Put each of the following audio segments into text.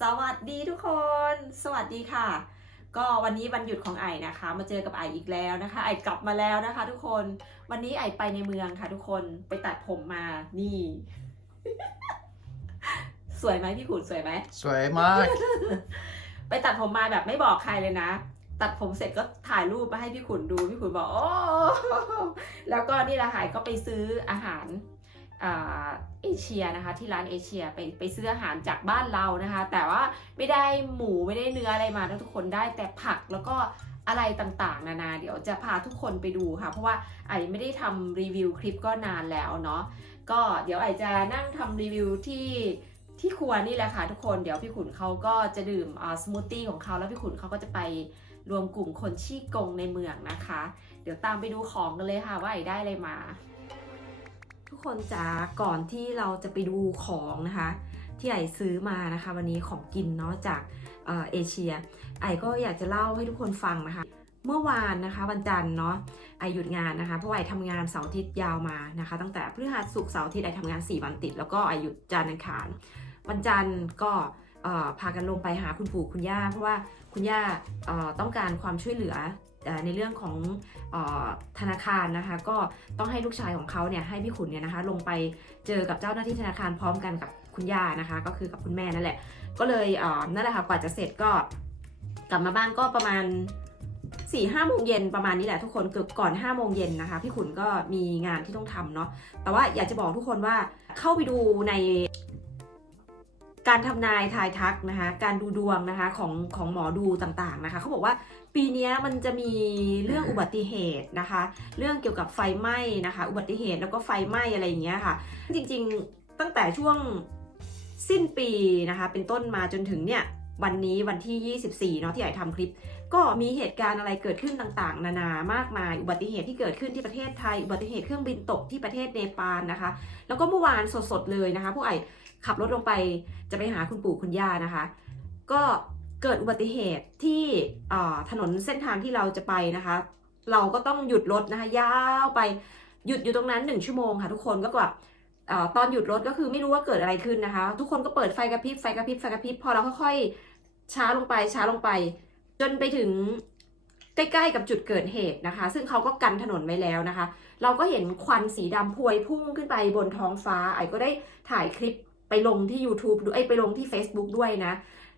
สวัสดีทุกคน สวัสดีค่ะ ก็วันนี้วันหยุดของไอนะคะ มาเจอกับไออีกแล้วนะคะ ไอกลับมาแล้วนะคะ ทุกคน วันนี้ไอไปในเมืองค่ะ ทุกคน ไปตัดผมมา นี่ สวยไหมพี่ขุนสวยไหม สวยมาก ไปตัดผมมาแบบไม่บอกใครเลยนะ ตัดผมเสร็จก็ถ่ายรูปมาให้พี่ขุนดู พี่ขุนบอก โอ้ แล้วก็นี่แหละค่ะก็ไปซื้ออาหารอ่า เอเชียนะคะที่ร้านเอเชียไปไปซื้ออาหารจากบ้านเรานะคะ แต่ว่าไม่ได้หมูไม่ได้เนื้ออะไรมาทุกคนได้แต่ผักแล้วก็อะไรต่างๆ นานา เดี๋ยวจะพาทุกคนไปดูค่ะ เพราะว่าไอไม่ได้ทำรีวิวคลิปก็นานแล้วเนาะก็เดี๋ยวไอจะนั่งทำรีวิวที่ที่ครัวนี่แหละค่ะทุกคนเดี๋ยวพี่ขุนเขาก็จะดื่มสมูทตี้ของเขาแล้วพี่ขุนเขาก็จะไปรวมกลุ่มคนชี่กงในเมืองนะคะ เดี๋ยวตามไปดูของกันเลยค่ะว่าไอได้อะไรมา ทุกคนจ๋าก่อนที่เราจะไปดูของนะคะ ที่ไอซื้อมานะคะ วันนี้ของกินเนาะจากเออเอเชีย ไอก็อยากจะเล่าให้ทุกคนฟังนะคะ เมื่อวานนะคะวันจันทร์เนาะไอหยุดงานนะคะเพราะว่าไอทำงานเสาร์อาทิตย์ยาวมานะคะ ตั้งแต่พฤหัสศุกร์เสาร์อาทิตย์ไอทำงาน 4 วันติด แล้วก็ไอหยุดจันทร์อังคาร วันจันทร์ก็พากันลงไปหาคุณปู่คุณย่า เพราะว่าคุณย่าต้องการความช่วยเหลือในเรื่องของ ธนาคารนะคะ ก็ต้องให้ลูกชายของเขาเนี่ยให้พี่ขุนเนี่ยนะคะ ลงไปเจอกับเจ้าหน้าที่ธนาคารพร้อมกันกับคุณย่านะคะ ก็คือกับคุณแม่นั่นแหละ ก็เลยเนั่นแหละค่ะกว่าจะเสร็จก็กลับมาบ้านก็ประมาณ4ี่ห้าโมงเย็นประมาณนี้แหละทุกคนเกือบก่อน5้าโมงเย็นนะคะพี่ขุนก็มีงานที่ต้องทำเนาะแต่ว่าอยากจะบอกทุกคนว่าเข้าไปดูใน การทำนายทายทักนะคะ การดูดวงนะคะของของหมอดูต่างๆนะคะเขาบอกว่าปีนี้มันจะมีเรื่องอุบัติเหตุนะคะ เรื่องเกี่ยวกับไฟไหม้นะคะ อุบัติเหตุแล้วก็ไฟไหม้อะไรอย่างเงี้ยค่ะ จริงๆตั้งแต่ช่วงสิ้นปีนะคะ เป็นต้นมาจนถึงเนี่ยวันนี้วันที่ 24 เนาะที่ไอทำคลิป ก็มีเหตุการณ์อะไรเกิดขึ้นต่างๆ นานามากมาย อุบัติเหตุที่เกิดขึ้นที่ประเทศไทย อุบัติเหตุเครื่องบินตกที่ประเทศเนปาลนะคะ แล้วก็เมื่อวานสดๆเลยนะคะ พวกไอ ขับรถลงไปจะไปหาคุณปู่คุณย่านะคะ ก็เกิดอุบัติเหตุที่ถนนเส้นทางที่เราจะไปนะคะ เราก็ต้องหยุดรถนะคะยาวไปหยุดอยู่ตรงนั้นหนึ่งชั่วโมงค่ะทุกคนก็แบบตอนหยุดรถก็คือไม่รู้ว่าเกิดอะไรขึ้นนะคะ ทุกคนก็เปิดไฟกระพริบไฟกระพริบไฟกระพริบพอเราค่อยๆช้าลงไปช้าลงไป จนไปถึงใกล้ๆกับจุดเกิดเหตุนะคะ ซึ่งเขาก็กันถนนไว้แล้วนะคะ เราก็เห็นควันสีดำพวยพุ่งขึ้นไปบนท้องฟ้า ไอ้ก็ได้ถ่ายคลิป ไปลงที่ YouTube ด้วยเอ้ยไปลงที่ Facebook ด้วยนะ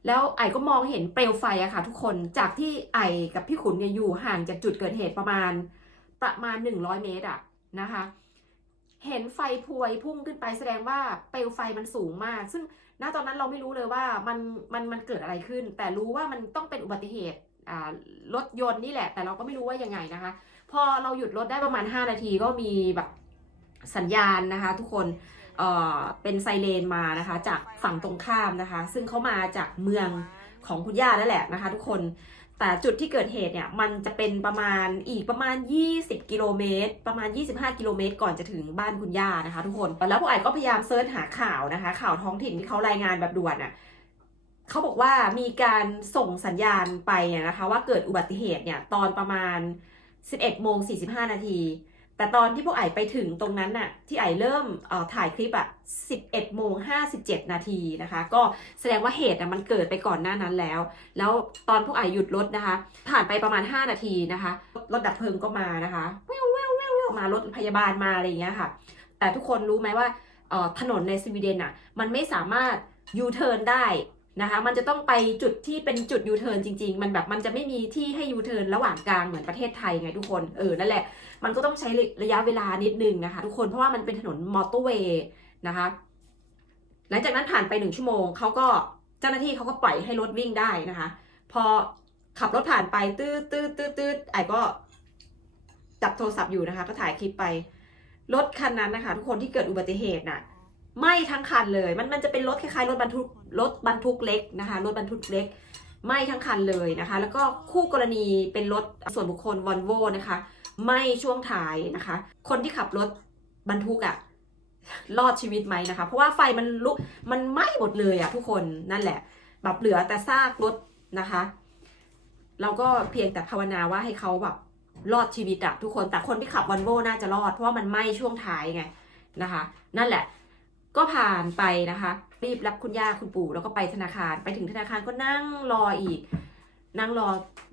แล้วไอ้ก็มองเห็นเปลวไฟอะค่ะทุกคนจากที่ไอ้กับพี่ขุนเนี่ยอยู่ห่างจากจุดเกิดเหตุประมาณประมาณ 100 เมตรอะนะคะ เห็นไฟพวยพุ่งขึ้นไปแสดงว่าเปลวไฟมันสูงมาก ซึ่งณตอนนั้นเราไม่รู้เลยว่ามันมันมันเกิดอะไรขึ้น แต่รู้ว่ามันต้องเป็นอุบัติเหตุอ่ารถยนต์นี่แหละ แต่เราก็ไม่รู้ว่ายังไงนะคะ พอเราหยุดรถได้ประมาณ 5 นาทีก็มีแบบสัญญาณนะคะ ทุกคน เอ่อเป็นไซเรนมานะคะ จากฝั่งตรงข้ามนะคะ ซึ่งเขามาจากเมืองของคุณย่านั่นแหละนะคะ ทุกคนแต่จุดที่เกิดเหตุเนี่ยมันจะเป็นประมาณอีกประมาณ 20 กิโลเมตร ประมาณ 25 กิโลเมตร ก่อนจะถึงบ้านคุณย่านะคะ ทุกคนแล้วพวกไอ้ก็พยายามเซิร์ชหาข่าวนะคะ ข่าวท้องถิ่นที่เขารายงานแบบด่วนอะเขาบอกว่ามีการส่งสัญญาณไปนะคะ ว่าเกิดอุบัติเหตุเนี่ยตอนประมาณ 11โมง45 นาที แต่ตอนที่พวกไอ๋ไปถึงตรงนั้นน่ะที่ไอ๋เริ่มถ่ายคลิปอะ11โมง57 นาทีนะคะ ก็แสดงว่าเหตุอะมันเกิดไปก่อนหน้านั้นแล้ว แล้วตอนพวกไอ๋หยุดรถนะคะ ผ่านไปประมาณ 5 นาทีนะคะรถดับเพลิงก็มานะคะแววแววแวววมารถพยาบาลมาอะไรอย่างเงี้ยค่ะ แต่ทุกคนรู้ไหมว่าถนนในสวีเดนอะมันไม่สามารถยูเทิร์นได้ นะคะ มันจะต้องไปจุดที่เป็นจุดยูเทิร์นจริง ๆ มันแบบมันจะไม่มีที่ให้ยูเทิร์นระหว่างกลางเหมือนประเทศไทยไงทุกคน เออ นั่นแหละ มันก็ต้องใช้ระยะเวลานิดนึงนะคะ ทุกคน เพราะว่ามันเป็นถนนมอเตอร์เวย์นะคะ หลังจากนั้นผ่านไปหนึ่งชั่วโมง เขาก็เจ้าหน้าที่เขาก็ปล่อยให้รถวิ่งได้นะคะ พอขับรถผ่านไปตืดตืดตืดตืดไอ้ก็จับโทรศัพท์อยู่นะคะ ก็ถ่ายคลิปไป รถคันนั้นนะคะ ทุกคนที่เกิดอุบัติเหตุน่ะ ไหม้ทั้งคันเลย มันมันจะเป็นรถคล้ายๆรถบรรทุกรถบรรทุกเล็กนะคะรถบรรทุกเล็กไหม้ทั้งคันเลยนะคะ แล้วก็คู่กรณีเป็นรถส่วนบุคคลวอลโวนะคะไหม้ช่วงท้ายนะคะ คนที่ขับรถบรรทุกอะ่ะรอดชีวิตไหมนะคะ เพราะว่าไฟมันลุกมันไหม้หมดเลยอะ่ะทุกคนนั่นแหละแบบเหลือแต่ซากรถนะคะเราก็เพียงแต่ภาวนาว่าให้เขาแบบรอดชีวิตอะทุกคนแต่คนที่ขับวันโวน่าจะรอดเพราะว่ามันไหม้ช่วงท้ายไงนะคะ นั่นแหละ ก็ผ่านไปนะคะ รีบรับคุณย่าคุณปู่แล้วก็ไปธนาคาร ไปถึงธนาคารก็นั่งรออีก นั่งรอ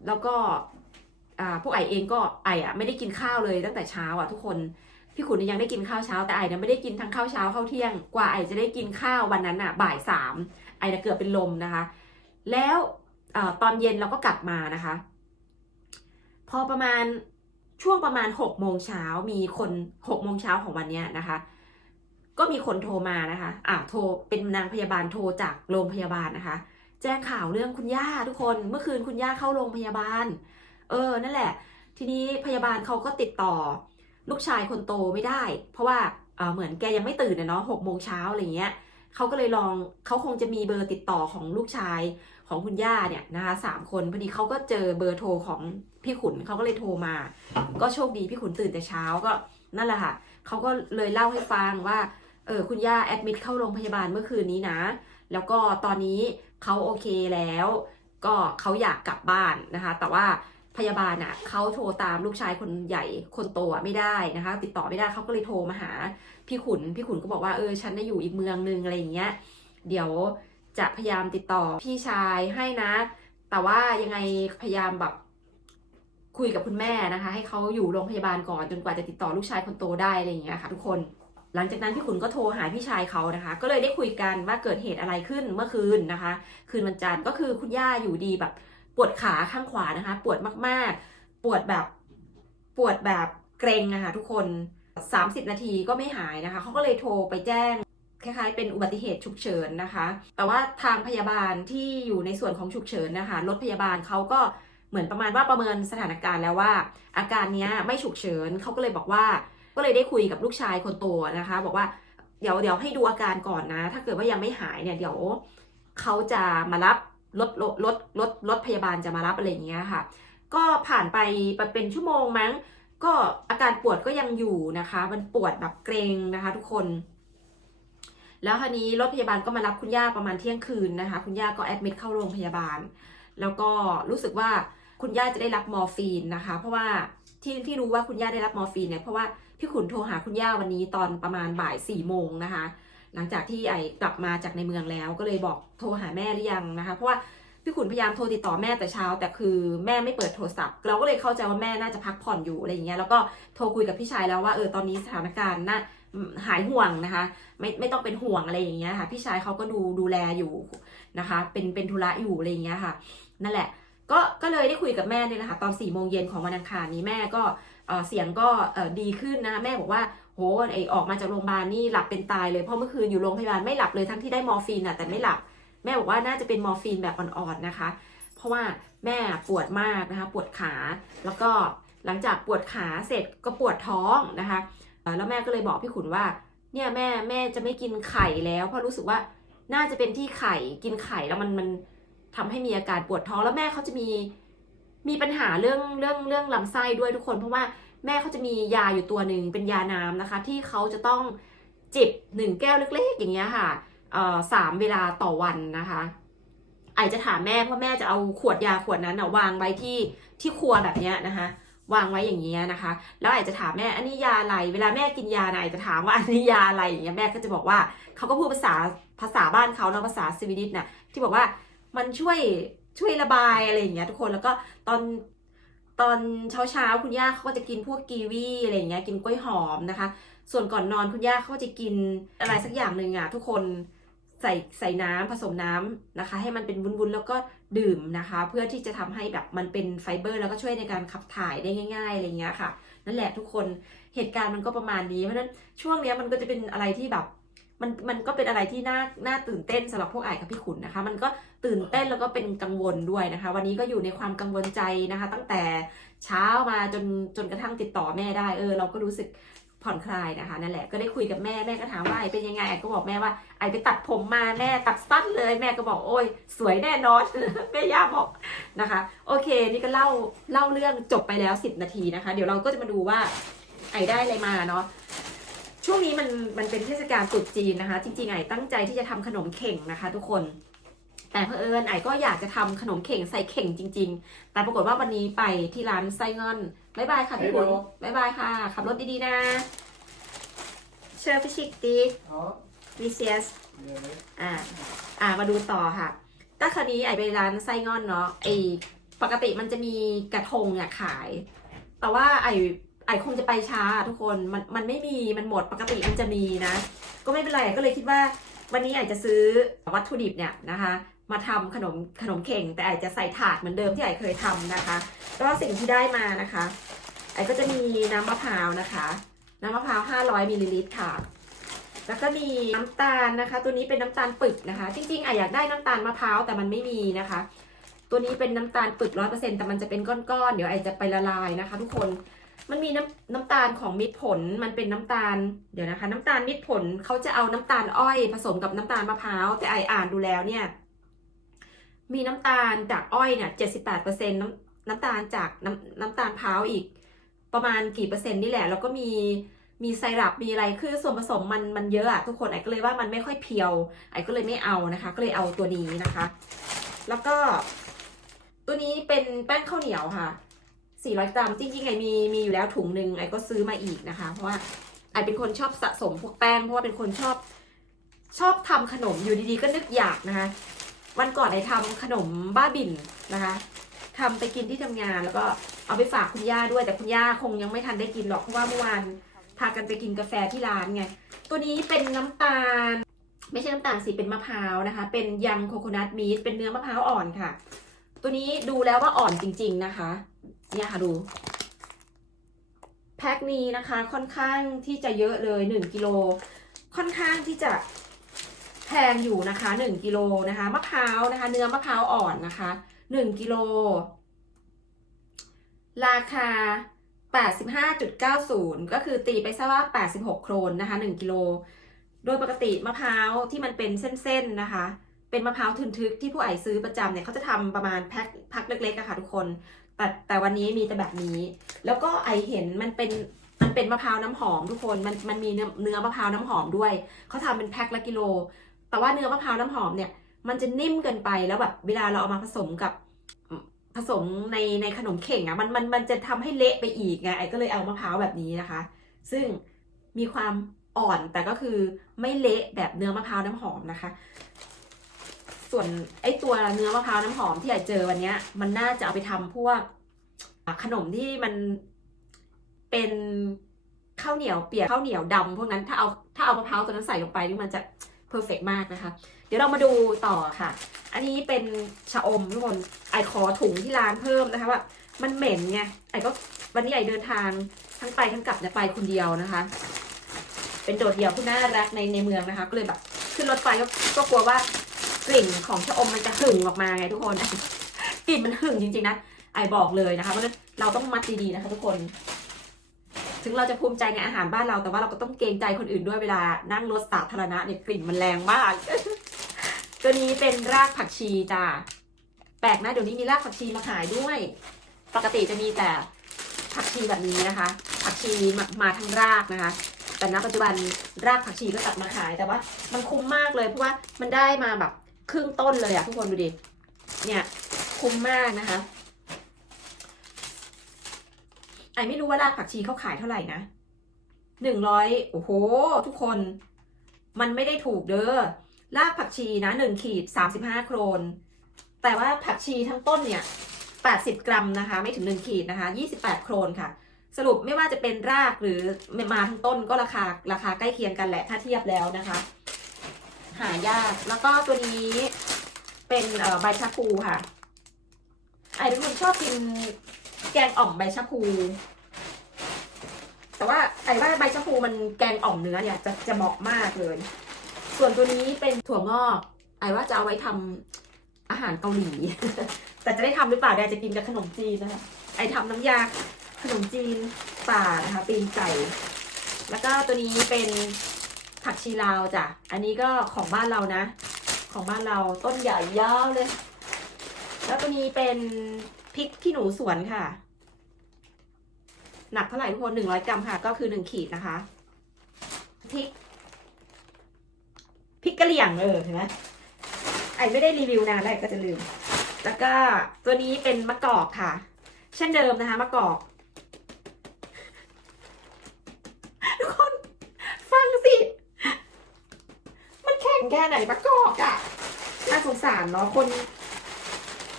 แล้วก็อ่าพวกไอเองก็ไออะไม่ได้กินข้าวเลยตั้งแต่เช้าอะทุกคนพี่ขุนยังได้กินข้าวเช้าแต่ไอเนี่ยไม่ได้กินทั้งข้าวเช้าข้าวเที่ยงกว่าไอจะได้กินข้าววันนั้นอะบ่ายสามไอเนี่ยเกือบเป็นลมนะคะ แล้วออตอนเย็นเราก็กลับมานะคะ พอประมาณช่วงประมาณหกโมงเช้ามีคนหกโมงเช้าของวันเนี้ยนะคะ ก็มีคนโทรมานะคะอ่าโทรเป็นนางพยาบาลโทรจากโรงพยาบาลนะคะ แจ้งข่าวเรื่องคุณย่าทุกคน เมื่อคืนคุณย่าเข้าโรงพยาบาล เออ นั่นแหละ ทีนี้พยาบาลเขาก็ติดต่อ ลูกชายคนโตไม่ได้ เพราะว่าเอ่อเหมือนแกยังไม่ตื่นเนาะหกโมงเช้าอะไรเงี้ยเขาก็เลยลองเขาคงจะมีเบอร์ติดต่อของลูกชายของคุณย่าเนี่ยนะคะสามคนพอดีเขาก็เจอเบอร์โทรของพี่ขุนเขาก็เลยโทรมา ก็โชคดีพี่ขุนตื่นแต่เช้าก็นั่นแหละค่ะเขาก็เลยเล่าให้ฟังว่า เออคุณย่าแอดมิดเข้าโรงพยาบาลเมื่อคืนนี้นะ แล้วก็ตอนนี้เขาโอเคแล้ว ก็เขาอยากกลับบ้านนะคะ แต่ว่าพยาบาลอะเขาโทรตามลูกชายคนใหญ่คนโตอะไม่ได้นะคะ ติดต่อไม่ได้เขาก็เลยโทรมาหา พี่ขุนพี่ขุนก็บอกว่าเออฉันได้อยู่อีกเมืองนึงอะไรอย่างเงี้ยเดี๋ยวจะพยายามติดต่อพี่ชายให้นะ แต่ว่ายังไงพยายามแบบคุยกับคุณแม่นะคะ ให้เขาอยู่โรงพยาบาลก่อนจนกว่าจะติดต่อลูกชายคนโตได้อะไรอย่างเงี้ยค่ะทุกคน หลังจากนั้นพี่ขุนก็โทรหาพี่ชายเขานะคะ ก็เลยได้คุยกันว่าเกิดเหตุอะไรขึ้นเมื่อคืนนะคะ คืนวันจันทร์ก็คือคุณย่าอยู่ดีแบบ ปวดขาข้างขวานะคะ ปวดมากๆ ปวดแบบปวดแบบเกรงนะคะทุกคน 30 นาทีก็ไม่หายนะคะเขาก็เลยโทรไปแจ้งคล้ายๆเป็นอุบัติเหตุฉุกเฉินนะคะ แต่ว่าทางพยาบาลที่อยู่ในส่วนของฉุกเฉินนะคะ รถพยาบาลเขาก็เหมือนประมาณว่าประเมินสถานการณ์แล้วว่า อาการนี้ไม่ฉุกเฉินเขาก็เลยบอกว่า ก็เลยได้คุยกับลูกชายคนโตนะคะ บอกว่าเดี๋ยวเดี๋ยวให้ดูอาการก่อนนะ ถ้าเกิดว่ายังไม่หายเนี่ยเดี๋ยวเขาจะมารับรถรถรถรถรถพยาบาลจะมารับอะไรอย่างเงี้ยค่ะ ก็ผ่านไปเป็นชั่วโมงมั้ง ก็อาการปวดก็ยังอยู่นะคะ มันปวดแบบเกรงนะคะ ทุกคน แล้วคราวนี้รถพยาบาลก็มารับคุณย่าประมาณเที่ยงคืนนะคะ คุณย่าก็แอดมิดเข้าโรงพยาบาล แล้วก็รู้สึกว่าคุณย่าจะได้รับมอร์ฟีนนะคะ เพราะว่าที่ที่รู้ว่าคุณย่าได้รับมอร์ฟีนเนี่ยเพราะว่า พี่ขุนโทรหาคุณย่าวันนี้ตอนประมาณบ่ายสี่โมงนะคะ หลังจากที่ไอกลับมาจากในเมืองแล้วก็เลยบอกโทรหาแม่หรือยังนะคะ เพราะว่าพี่ขุนพยายามโทรติดต่อแม่แต่เช้า แต่คือแม่ไม่เปิดโทรศัพท์ เราก็เลยเข้าใจว่าแม่น่าจะพักผ่อนอยู่อะไรอย่างเงี้ยแล้วก็โทรคุยกับพี่ชายแล้วว่าเออตอนนี้สถานการณ์น่าหายห่วงนะคะ ไม่ไม่ต้องเป็นห่วงอะไรอย่างเงี้ยค่ะ พี่ชายเขาก็ดูดูแลอยู่นะคะ เป็นเป็นธุระอยู่อะไรอย่างเงี้ยค่ะ นั่นแหละ ก็ก็เลยได้คุยกับแม่เนี่แหละค่ะตอน4ี่โมงเย็นของวันอังคารนี้แม่ก็ เสียงก็ดีขึ้นนะแม่บอกว่าโหไอออกมาจากโรงพยาบาลนี่หลับเป็นตายเลยเพราะเมื่อคืนอยู่โรงพยาบาลไม่หลับเลยทั้งที่ได้มอร์ฟีนอะแต่ไม่หลับ แม่บอกว่าน่าจะเป็นมอร์ฟีนแบบอ่อนๆนะคะ เพราะว่าแม่ปวดมากนะคะ ปวดขาแล้วก็หลังจากปวดขาเสร็จก็ปวดท้องนะคะแล้วแม่ก็เลยบอกพี่ขุนว่าเนี่ยแม่แม่จะไม่กินไข่แล้วเพราะรู้สึกว่าน่าจะเป็นที่ไข่กินไข่แล้วมันมันทำให้มีอาการปวดท้องแล้วแม่เขาจะมี มีปัญหาเรื่องเรื่องเรื่องลำไส้ด้วยทุกคน เพราะว่าแม่เขาจะมียาอยู่ตัวหนึ่งเป็นยาน้ำนะคะ ที่เขาจะต้องจิบหนึ่งแก้วเล็กๆ อย่างเงี้ยค่ะสามเวลาต่อวันนะคะไอจะถามแม่เพราะแม่จะเอาขวดยาขวดนั้นนะวางไว้ที่ที่ครัวแบบเนี้ยนะคะ วางไว้อย่างเงี้ยนะคะ แล้วไอจะถามแม่อันนี้ยาอะไร เวลาแม่กินยานไอจะถามว่าอันนี้ยาอะไรอย่างเงี้ยแม่ก็จะบอกว่าเขาก็พูดภาษาภาษาบ้านเขาเนาะภาษาสวีดิชน่ะที่บอกว่ามันช่วย ช่วยระบายอะไรอย่างเงี้ยทุกคนแล้วก็ตอนตอนเช้าเช้าคุณย่าเขาก็จะกินพวกกีวีอะไรอย่างเงี้ยกินกล้วยหอมนะคะ ส่วนก่อนนอนคุณย่าเขาจะกินอะไรสักอย่างหนึ่งอะทุกคนใส่ใส่น้ำผสมน้ำนะคะ ให้มันเป็นวุ้นๆแล้วก็ดื่มนะคะ เพื่อที่จะทำให้แบบมันเป็นไฟเบอร์ แล้วก็ช่วยในการขับถ่ายได้ง่าย ๆอะไรเงี้ยค่ะ นั่นแหละทุกคนเหตุการณ์มันก็ประมาณนี้เพราะฉะนั้นช่วงเนี้ยมันก็จะเป็นอะไรที่แบบ มันมันก็เป็นอะไรที่น่าน่าตื่นเต้นสำหรับพวกไอ้กับพี่ขุนนะคะ มันก็ตื่นเต้นแล้วก็เป็นกังวลด้วยนะคะ วันนี้ก็อยู่ในความกังวลใจนะคะ ตั้งแต่เช้ามาจนจนกระทั่งติดต่อแม่ได้เออเราก็รู้สึกผ่อนคลายนะคะนั่นแหละก็ได้คุยกับแม่แม่ก็ถามว่าไอเป็นยังไงไอก็บอกแม่ว่าไอไปตัดผมมาแม่ตัดสั้นเลยแม่ก็บอกโอ้ยสวยแน่นอนแม่ย่าบอกนะคะ โอเค นี่ก็เล่าเล่าเรื่องจบไปแล้ว 10 นาทีนะคะ เดี๋ยวเราก็จะมาดูว่าไอได้อะไรมาเนาะ ช่วงนี้มันมันเป็นเทศกาลตรุษจีนนะคะ จริงๆไอ้ตั้งใจที่จะทำขนมเข่งนะคะ ทุกคน แต่เพอเอิญไอ้ก็อยากจะทำขนมเข่งใส่เข่งจริง ๆ แต่ปรากฏว่าวันนี้ไปที่ร้านไส้งอนบายบายค่ะพี่ Hej บุญ då บายบายค่ะ ขับรถดีๆนะเชิญไปชิกติ๊ก Ja. VCS อ่าอ่ามาดูต่อค่ะก็คราวนี้ไอไปร้านไส้งอนเนาะไอปกติมันจะมีกระทงเนี่ยขาย แต่ว่าไอ ไอคงจะไปช้าทุกคนมันมันไม่มีมันหมดปกติมันจะมีนะ ก็ไม่เป็นไรก็เลยคิดว่า วันนี้ไอจะซื้อวัตถุดิบเนี่ยนะคะ มาทำขนมขนมเข่ง แต่ไอจะใส่ถาดเหมือนเดิมที่ไอเคยทำนะคะก็สิ่งที่ได้มานะคะ ไอก็จะมีน้ำมะพร้าวนะคะ น้ำมะพร้าว 500มิลลิลิตรค่ะแล้วก็มีน้ำตาลนะคะ ตัวนี้เป็นน้ำตาลปึกนะคะ จริงๆไอะอยากได้น้ำตาลมะพร้าวแต่มันไม่มีนะคะ ตัวนี้เป็นน้ำตาลปึกร้อยเปอร์เซ็นแต่มันจะเป็นก้อนๆเดี๋ยวไอจะไปละลายนะคะ ทุกคน มันมีน้ำน้ำตาลของมิตรผลมันเป็นน้ำตาล เดี๋ยวนะคะ น้ำตาลมิตรผลเขาจะเอาน้ำตาลอ้อยผสมกับน้ำตาลมะพร้าวแต่ไออ่านดูแล้วเนี่ย มีน้ำตาลจากอ้อยเนี่ยเจ็ดสิบแปดเปอร์เซ็นต์น้ำน้ำตาลจากน้ำน้ำตาลมะพร้าวอีก ประมาณกี่เปอร์เซ็นต์นี่แหละ แล้วก็มีมีไซรัปมีอะไรคือส่วนผสมมันมันเยอะอะทุกคนไอ้ก็เลยว่ามันไม่ค่อยเพียว ไอ้ก็เลยไม่เอานะคะ ก็เลยเอาตัวนี้นะคะ แล้วก็ ตัวนี้เป็นแป้งข้าวเหนียวค่ะ 400 กรัม จริงๆไอมีมีอยู่แล้วถุงหนึ่งไอก็ซื้อมาอีกนะคะ เพราะว่าไอเป็นคนชอบสะสมพวกแป้ง เพราะว่าเป็นคนชอบชอบทำขนมอยู่ดีๆก็นึกอยากนะคะ วันก่อนไอ้ทำขนมบ้าบินนะคะทำไปกินที่ทำงานแล้วก็เอาไปฝากคุณย่าด้วย แต่คุณย่าคงยังไม่ทันได้กินหรอกเพราะว่าเมื่อวานพากันไปกินกาแฟที่ร้านไง ตัวนี้เป็นน้ำตาล ไม่ใช่น้ำตาลสิเป็นมะพร้าวนะคะ เป็นยำโคโคนัทมีสเป็นเนื้อมะพร้าวอ่อนค่ะ ตัวนี้ดูแล้วว่าอ่อนจริง ๆนะคะ เนี่ยค่ะดู แพ็คนี้นะคะค่อนข้างที่จะเยอะเลย 1กิโลค่อนข้างที่จะแพงอยู่นะคะ 1กิโลนะคะมะพร้าวนะคะ เนื้อมะพร้าวอ่อนนะคะ 1กิโลราคา 85.90 ก็คือตีไปซะว่า 86 โครนนะคะ 1 กิโล โดยปกติมะพร้าวที่มันเป็นเส้นๆนะคะ เป็นมะพร้าวทึนทึกที่ผู้ใหญ่ซื้อประจำเนี่ยเขาจะทำประมาณแพ็คพักเล็กๆอะค่ะทุกคน แต่แต่วันนี้มีแต่แบบนี้ แล้วก็ไอเห็นมันเป็นมันเป็นมะพร้าวน้ำหอมทุกคนมันมันมีเนื้อเนื้อมะพร้าวน้ำหอมด้วยเขาทำเป็นแพ็คละกิโล แต่ว่าเนื้อมะพร้าวน้ำหอมเนี่ย มันจะนิ่มเกินไปแล้วแบบเวลาเราเอามาผสมกับผสมในในขนมเข่งอะ่ะมันมันมันจะทำให้เละไปอีกไงไอก็เลยเอามะพร้าวแบบนี้นะคะ ซึ่งมีความอ่อนแต่ก็คือไม่เละแบบเนื้อมะพร้าวน้ำหอมนะคะ ส่วนไอ้ตัวเนื้อมะพร้าวน้ำหอมที่ไอ้เจอวันเนี้ย มันน่าจะเอาไปทำพวกขนมที่มันเป็นข้าวเหนียวเปียกข้าวเหนียวดำพวกนั้นถ้าเอาถ้าเอามะพร้าวตัวนั้นใส่ลงไปนี่มันจะเพอร์เฟกมากนะคะ เดี๋ยวเรามาดูต่อค่ะ อันนี้เป็นชะอมทุกคนไอขอถุงที่ร้านเพิ่มนะคะว่ามันเหม็นไงไอก็วันนี้ไอเดินทางทั้งไปทั้งกลับเนี่ยไปคนเดียวนะคะ เป็นโดดเดี่ยวผู้น่ารักในในเมืองนะคะ ก็เลยแบบขึ้นรถไฟก็ก็กลัวว่า กลิ่นของชะอมมันจะหึ่งออกมาไงทุกคน กลิ่นมันหึ่งจริงๆนะไอบอกเลยนะคะเพราะฉะนั้นเราต้องมัดดีๆนะคะทุกคน ถึงเราจะภูมิใจในอาหารบ้านเราแต่ว่าเราก็ต้องเกรงใจคนอื่นด้วยเวลานั่งรถสาธารณะเนี่ยกลิ่นมันแรงมากตัวนี้เป็นรากผักชีจ้าแปลกนะเดี๋ยวนี้มีรากผักชีมาขายด้วย ปกติจะมีแต่ผักชีแบบนี้นะคะ ผักชีมามาทั้งรากนะคะ แต่ณปัจจุบันรากผักชีก็ตัดมาขายแต่ว่า มันคุ้มมากเลยเพราะว่ามันได้มาแบบ ครึ่งต้นเลยอะทุกคนดูดิ เนี่ยคุ้มมากนะคะไอไม่รู้ว่ารากผักชีเขาขายเท่าไหร่นะหนึ่งร้อยโอ้โห ทุกคน มันไม่ได้ถูกเด้อรากผักชีนะหนึ่งขีดสามสิบห้าโครน แต่ว่าผักชีทั้งต้นเนี่ยแปดสิบกรัมนะคะ ไม่ถึงหนึ่งขีดนะคะยี่สิบแปดโครนค่ะ สรุปไม่ว่าจะเป็นรากหรือมาทั้งต้นก็ราคาราคาใกล้เคียงกันแหละถ้าเทียบแล้วนะคะ หายาก แล้วก็ตัวนี้เป็นใบชะพูค่ะไอ้เป็นคนชอบกินแกงอ่อมใบชะพู แต่ว่าไอ้ว่าใบชะพูมันแกงอ่อมเนื้อเนี่ยจะจะเหมาะมากเลย ส่วนตัวนี้เป็นถั่วงอก ไอ้ว่าจะเอาไว้ทำอาหารเกาหลี แต่จะได้ทำหรือเปล่าเดี๋ยวจะกินกับขนมจีนนะคะไอ้ทำน้ำยาขนมจีนป่านะคะ ปีนไก่ แล้วก็ตัวนี้เป็น ผักชีลาวจ้ะ อันนี้ก็ของบ้านเรานะ ของบ้านเราต้นใหญ่ยาวเลย แล้วตัวนี้เป็นพริกขี้หนูสวนค่ะ หนักเท่าไหร่ทุกคนหนึ่งร้อยกรัมค่ะ ก็คือหนึ่งขีดนะคะ พริก พริกกระเหรี่ยงเออเห็นไหมไอไม่ได้รีวิวนานแล้วก็จะลืม แล้วก็ตัวนี้เป็นมะกอกค่ะ เช่นเดิมนะคะมะกอก ทุกคน ฟังสิ ง แค่ไหนมะกอกอะน่าสงสารเนาะคน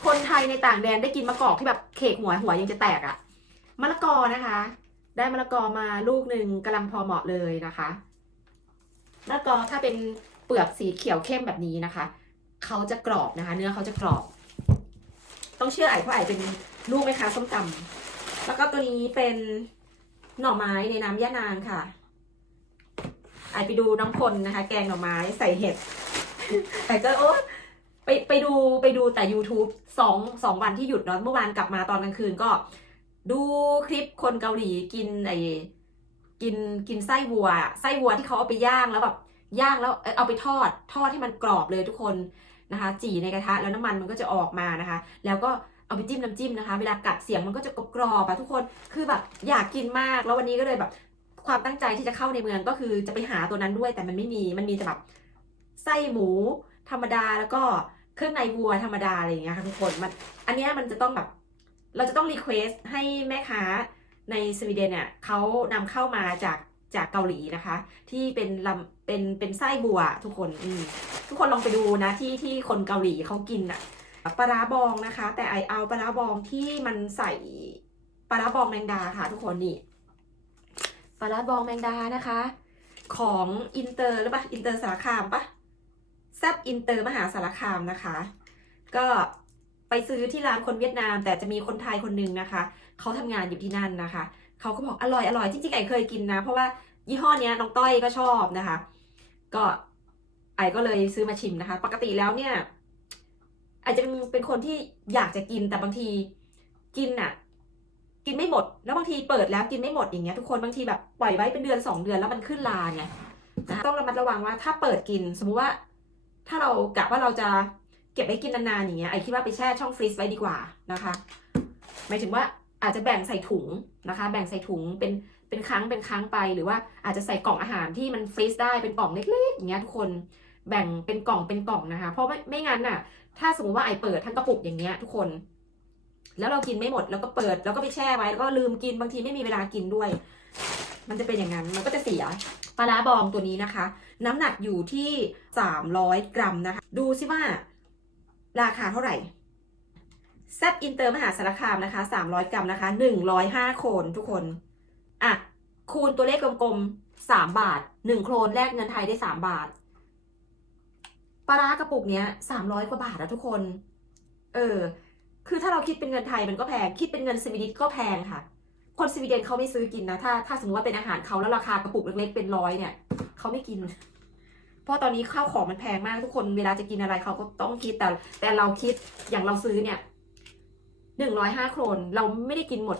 คนไทยในต่างแดนได้กินมะกอกที่แบบเขกหัวหัวยังจะแตกอะมะละกอนะคะ ได้มะละกอมาลูกหนึ่งกำลังพอเหมาะเลยนะคะมะละกอถ้าเป็นเปลือกสีเขียวเข้มแบบนี้นะคะเขาจะกรอบนะคะ เนื้อเขาจะกรอบ ต้องเชื่อไอ้เพราะไอ้เป็นลูกแม่ค้าส้มตำแล้วก็ตัวนี้เป็นหน่อไม้ในน้ำย่านางค่ะ ไอไปดูน้องพลนะคะ แกงหน่อไม้ใส่เห็ด แต่ก็โอ๊ยไปไปดูไปดูแต่ YouTube สองสองวันที่หยุดเนาะเมื่อวานกลับมาตอนกลางคืนก็ ดูคลิปคนเกาหลีกินไอกินกินไส้วัว ไส้วัวที่เขาเอาไปย่างแล้วแบบย่างแล้วเอ้ยเอาไปทอดทอดให้มันกรอบเลยทุกคนนะคะ จี่ในกระทะแล้วน้ำมันมันก็จะออกมานะคะ แล้วก็เอาไปจิ้มน้ำจิ้มนะคะ เวลากัดเสียงมันก็จะกรอบๆอะทุกคนคือแบบอยากกินมากแล้ววันนี้ก็เลยแบบ ความตั้งใจที่จะเข้าในเมืองก็คือจะไปหาตัวนั้นด้วยแต่มันไม่มีมันมีแต่แบบไส้หมูธรรมดาแล้วก็เครื่องในวัวธรรมดาอะไรอย่างเงี้ยค่ะทุกคนมันอันเนี้ยมันจะต้องแบบ เราจะต้องรีเควสให้แม่ค้าในสวีเดนเนี่ยเขานำเข้ามาจากจากเกาหลีนะคะ ที่เป็นลำเป็นเป็นไส้บัวทุกคนอืทุกคนลองไปดูนะที่ที่คนเกาหลีเขากินอะปลาบองนะคะ แต่ไอเอาปลาบองที่มันใส่ปลาบองแมงดาค่ะ ทุกคนนี่ ปลาบองแมงดานะคะ ของอินเตอร์หรือปะอินเตอร์สารคามปะแซบอินเตอร์มหาสารคามนะคะ ก็ไปซื้อที่ร้านคนเวียดนาม แต่จะมีคนไทยคนหนึงนะคะ เขาทำงานอยู่ที่นั่นนะคะ เขาก็บอกอร่อยอร่อยจริงๆไอเคยกินนะ เพราะว่ายี่ห้อเนี้ยน้องต้อยก็ชอบนะคะ ก็ไอก็เลยซื้อมาชิมนะคะ ปกติแล้วเนี่ยอาจจะเป็นคนที่อยากจะกินแต่บางทีกินอะ กินไม่หมด แล้วบางทีเปิดแล้วกินไม่หมดอย่างเงี้ยทุกคนบางทีแบบปล่อยไว้เป็นเดือนสองเดือนแล้วมันขึ้นลาไงนะต้องระมัดระวังว่าถ้าเปิดกินสมมุติว่า ถ้าเรากะว่าเราจะเก็บไว้กินนานๆอย่างเงี้ยไอคิดว่าไปแช่ช่องฟรีซไว้ดีกว่านะคะหมายถึงว่าอาจจะแบ่งใส่ถุงนะคะ แบ่งใส่ถุงเป็นเป็นครั้งเป็นครั้งไป หรือว่าอาจจะใส่กล่องอาหารที่มันฟรีซได้เป็นกล่องเล็กๆอย่างเงี้ยทุกคนแบ่งเป็นกล่องเป็นกล่องนะคะ เพราะไม่ไม่งั้นน่ะ ถ้าสมมติว่าไอเปิดทั้งกระปุกอย่างเงี้ยทุกคน แล้วเรากินไม่หมดแล้วก็เปิดแล้วก็ไปแช่ไว้แล้วก็ลืมกินบางทีไม่มีเวลากินด้วย มันจะเป็นอย่างนั้นมันก็จะเสียปลาร้าบองตัวนี้นะคะ น้ำหนักอยู่ที่ 300 กรัมนะคะ ดูซิว่า ราคาเท่าไหร่แซบอินเตอร์มหาสารคามนะคะ 300 กรัมนะคะ 105 โคนทุกคนอะคูณตัวเลขกลมๆ 3 บาท 1 โครนแลกเงินไทยได้ 3 บาทปลาร้ากระปุกเนี้ย 300 กว่าบาทนะทุกคน เออ คือถ้าเราคิดเป็นเงินไทยมันก็แพง คิดเป็นเงินสวีเดนก็แพงค่ะ คนสวีเดนเขาไม่ซื้อกินนะ ถ้าถ้าสมมติว่าเป็นอาหารเขาแล้วราคากระปุกเล็กๆเป็นร้อยเนี่ยเขาไม่กิน เพราะตอนนี้ข้าวของมันแพงมากทุกคนเวลาจะกินอะไรเขาก็ต้องคิดแต่ แต่เราคิดอย่างเราซื้อเนี่ยหนึ่งร้อยห้าโครนเราไม่ได้กินหมด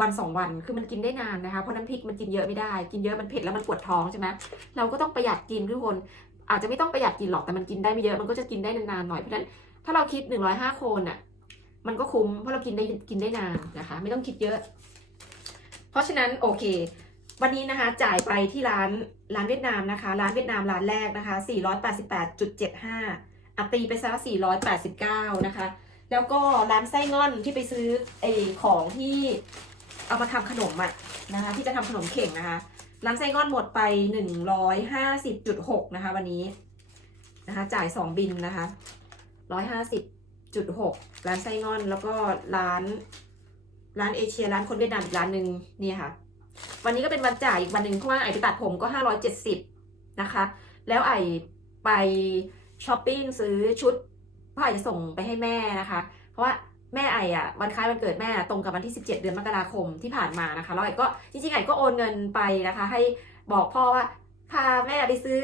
วันสองวันคือมันกินได้นานนะคะเพราะน้ำพริกมันกินเยอะไม่ได้ กินเยอะมันเผ็ดแล้วมันปวดท้องใช่ไหมเราก็ต้องประหยัดกินทุกคน อาจจะไม่ต้องประหยัดกินหรอกแต่มันกินได้ไม่เยอะมันก็จะกินได้นานๆหน่อยเพราะฉะนั้นถ้าเราคิดหนึ่งร้อยห้าโครนอะ มันก็คุ้มเพราะเรากินได้กินได้นานนะคะ ไม่ต้องคิดเยอะ เพราะฉะนั้นโอเค วันนี้นะคะจ่ายไปที่ร้านร้านเวียดนามนะคะ ร้านเวียดนามร้านแรกนะคะ 488.75อัตีไปซะ489 นะคะ แล้วก็ร้านไส้ง่อนที่ไปซื้อไอของที่เอามาทำขนมอะนะคะ ที่จะทำขนมเข่งนะคะ ร้านไส้ง่อนหมดไป 150.6 นะคะ วันนี้นะคะ จ่าย 2 บินนะคะ 150 จุดหกร้านไส้งอนแล้วก็ร้าน ร้านเอเชียร้านคนเวียดนามอีกร้านหนึ่งนี่ค่ะ วันนี้ก็เป็นวันจ่ายอีกวันหนึ่งเพราะว่าไอไปตัดผมก็ห้าร้อยเจ็ดสิบนะคะ แล้วไอไปช้อปปิ้งซื้อชุดเพ่อไอจะส่งไปให้แม่นะคะ เพราะว่าแม่ไออะวันคล้ายวันเกิดแม่ตรงกับวันที่ 17 เดือนมกราคมที่ผ่านมานะคะแล้วไอก็จริงๆไอก็โอนเงินไปนะคะ ให้บอกพ่อว่าพาแม่ไปซื้อ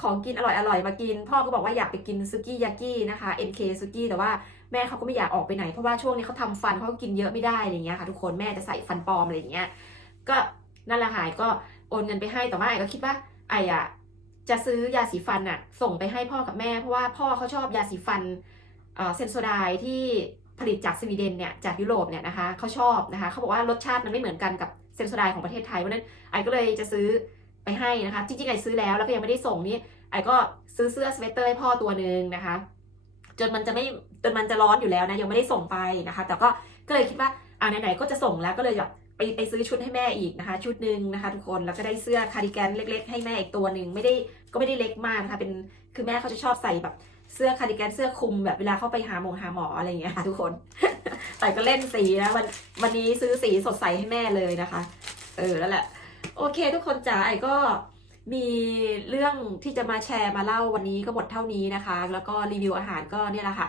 ของกินอร่อยๆมากิน พ่อก็บอกว่าอยากไปกินซุกี้ยากินะคะ NK ซุกี้แต่ว่าแม่เขาก็ไม่อยากออกไปไหนเพราะว่าช่วงนี้เขาทำฟันเขาก็กินเยอะไม่ได้อะไรเงี้ยค่ะทุกคนแม่จะใส่ฟันปลอมอะไรอย่างเงี้ยก็นั่นแหละค่ะไอ้ก็โอนเงินไปให้แต่ว่าไอ้ก็คิดว่าไอ้อะจะซื้อยาสีฟันอะส่งไปให้พ่อกับแม่ เพราะว่าพ่อเขาชอบยาสีฟันเซนโซไดที่ผลิตจากสวีเดนเนี่ยจากยุโรปเนี่ยนะคะเขาชอบนะคะเขาบอกว่ารสชาติมันไม่เหมือนกันกับเซนโซไดของประเทศไทยเพราะนั้นไอ้ก็เลยจะซื้อ ไปให้นะคะ จริงๆไอซื้อแล้วแล้วก็ยังไม่ได้ส่งนี่ไอก็ซื้อเสื้อสเวตเตอร์ให้พ่อตัวหนึ่งนะคะ จนมันจะไม่จนมันจะร้อนอยู่แล้วนะยังไม่ได้ส่งไปนะคะ แต่ก็ก็เลยคิดว่าอ่าไหนๆก็จะส่งแล้วก็เลยแบบไปไปซื้อชุดให้แม่อีกนะคะ ชุดหนึ่งนะคะ ทุกคนแล้วก็ได้เสื้อคาร์ดิแกนเล็ก ๆ ให้แม่อีกตัวหนึ่งไม่ได้ก็ไม่ได้เล็กมากนะคะ เป็นคือแม่เขาจะชอบใส่แบบเสื้อคาร์ดิแกนเสื้อคลุมแบบเวลาเข้าไปหาหมงหาหมออะไรอย่างเงี้ยค่ะทุกคนแต่ก็เล่นสีนะวันวันนี้ซื้อสีสดใสให้แม่เลยนะคะ เออแล้วแหละ โอเค ทุกคนจ๋าไอ้ก็มีเรื่องที่จะมาแชร์มาเล่าวันนี้ก็หมดเท่านี้นะคะ แล้วก็รีวิวอาหารก็เนี่ยแหละค่ะ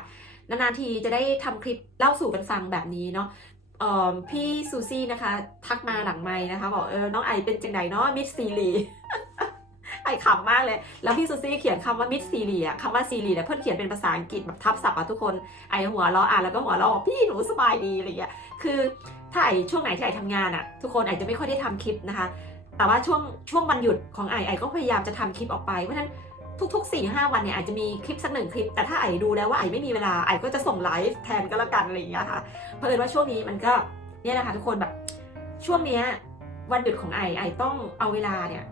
นานๆทีจะได้ทำคลิปเล่าสู่กันฟังแบบนี้เนาะออพี่ซูซี่นะคะ ทักมาหลังไม้นะคะบอกเออน้องไอเป็นจังไหนเนาะมิดซีรีไอขำมากเลย แล้วพี่ซูซี่เขียนคำว่ามิดซีรีอะคำว่าซีรีเนี่ยเพื่อนเขียนเป็นภาษาอังกฤษแบบทับศัพท์อะทุกคน ไอหัวเราะอ่านแล้วก็หัวเราะบอกพี่หนูสบายดีอะไรอย่างเงี้ย คือ ถ้าไอช่วงไหนที่ไอทำงานอะทุกคนไอจะไม่ค่อยได้ทำคลิปนะคะ แต่ว่าช่วงช่วงวันหยุดของไอไอก็พยายามจะทำคลิปออกไปเพราะฉะนั้นทุกๆ4ี่ห้าวันเนี่ยอาจจะมีคลิปสักหนึ่งคลิป แต่ถ้าไอดูแล้วว่าไอไม่มีเวลาไอก็จะส่งไลฟ์แทนก็แล้วกันอะไรอย่างเงี้ยค่ะเพราะเอิญว่าช่วงนี้มันก็เนี่ยแหละค่ะทุกคนแบบช่วงเนี้ยวันหยุดของไอไอต้องเอาเวลาเนี่ย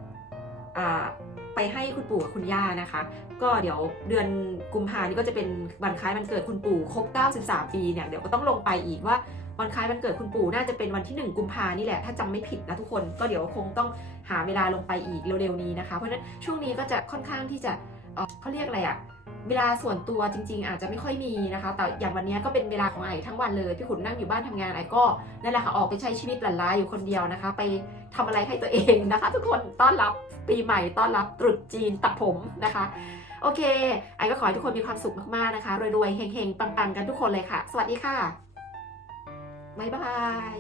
ไปให้คุณปู่กับคุณย่านะคะ ก็เดี๋ยวเดือนกุมภานี่ก็จะเป็นวันคล้ายวันเกิดคุณปู่ครบ 93 ปีเนี่ยเดี๋ยวก็ต้องลงไปอีกว่า วันคล้ายวันเกิดคุณปู่น่าจะเป็นวันที่ 1 กุมภานี่แหละ ถ้าจำไม่ผิดนะทุกคนก็เดี๋ยวคงต้องหาเวลาลงไปอีกเร็วๆนี้นะคะเพราะฉะนั้นช่วงนี้ก็จะค่อนข้างที่จะเเขาเรียกอะไรอะเวลาส่วนตัวจริง ๆ อาจจะไม่ค่อยมีนะคะ แต่อย่างวันนี้ก็เป็นเวลาของไอ้ทั้งวันเลย พี่ขุนนั่งอยู่บ้านทำงานไอ้ก็นั่นแหละค่ะออกไปใช้ชีวิตหลั่นล้าอยู่คนเดียวนะคะ ไปทำอะไรให้ตัวเองนะคะ ทุกคนต้อนรับปีใหม่ต้อนรับตรุษจีนตัดผมนะคะ โอเค ไอ้ก็ขอให้ทุกคนมีความสุขมากๆนะคะรวยๆเฮงๆปังๆกันทุกคนเลยค่ะ สวัสดีค่ะ บ๊ายบาย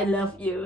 I love you